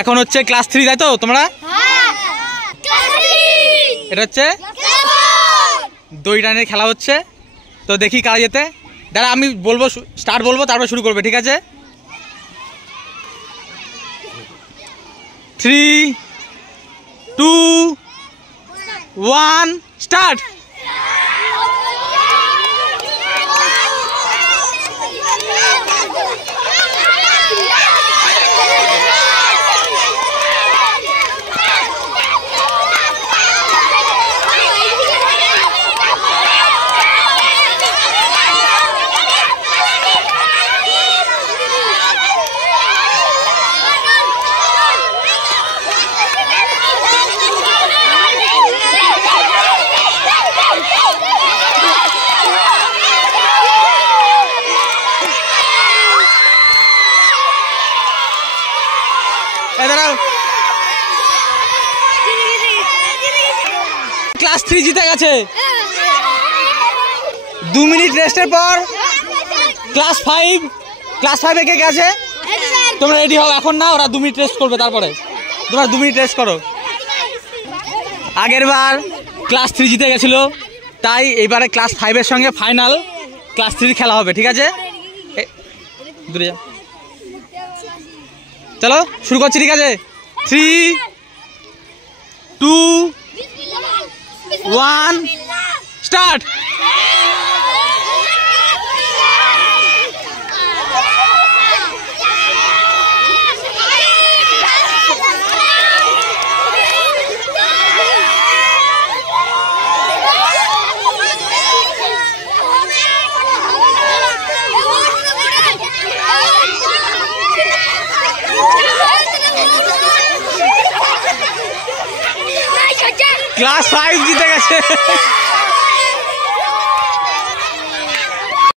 এখন হচ্ছে ক্লাস 3 তাই তো তোমরা? এটা হচ্ছে দড়ি টানের খেলা হচ্ছে। তো দেখি কারা যেতে। দাঁড়া আমি বলবো, স্টার্ট বলবো, তারপর শুরু করবে, ঠিক আছে? 3, 2, 1 স্টার্ট। ক্লাস 3 জিতে গেছে। 2 মিনিট রেস্টের পর ক্লাস 5 কে গেছে। তোমরা রেডি হও এখন না, ওরা 2 মিনিট রেস্ট করবে, তারপরে তোমরা 2 মিনিট রেস্ট করো। আগের বার ক্লাস 3 জিতে গেছিল, তাই এবারে ক্লাস 5 এর সঙ্গে ফাইনাল ক্লাস 3 খেলা হবে, ঠিক আছে? দূরে যাও, চলো শুরু করছি, ঠিক আছে? 3, 2, 1 স্টার্ট। ক্লাস 5 জিতে গেছে।